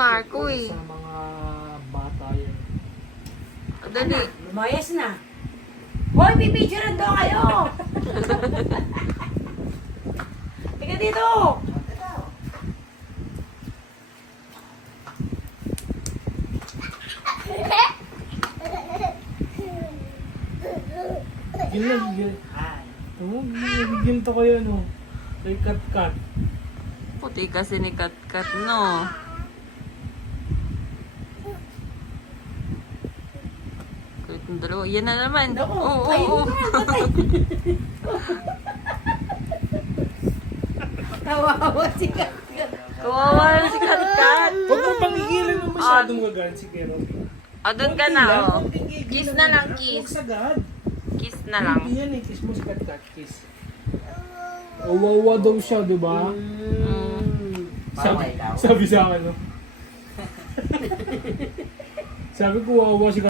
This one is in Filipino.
Marco eh. Sa mga bata yan. Dali. Lumayas na. Hoy, pipicturean daw kayo! Tiga dito! Yun lang, yun. Bigyan to kayo, no? Kay Kat-Kat. Puti kasi ni Kat-Kat, no? Kulit ng dalawa. Yan na naman. Naku, Oo, ayun oo. na, patay. Kawawa si Kat-Kat. Kawawa na si Kat-Kat. Huwag mo pangigilan mo masyadong gagaan si Kero. O, doon ka na, oh. Kiss na lang, kiss. Huwag sagad. Kiss na lang. Hindi yan eh, kiss mo si Kat-Kat, kiss. Wawa daw siya, di ba? Sabi sa akin, no? Sabi ko, wawa si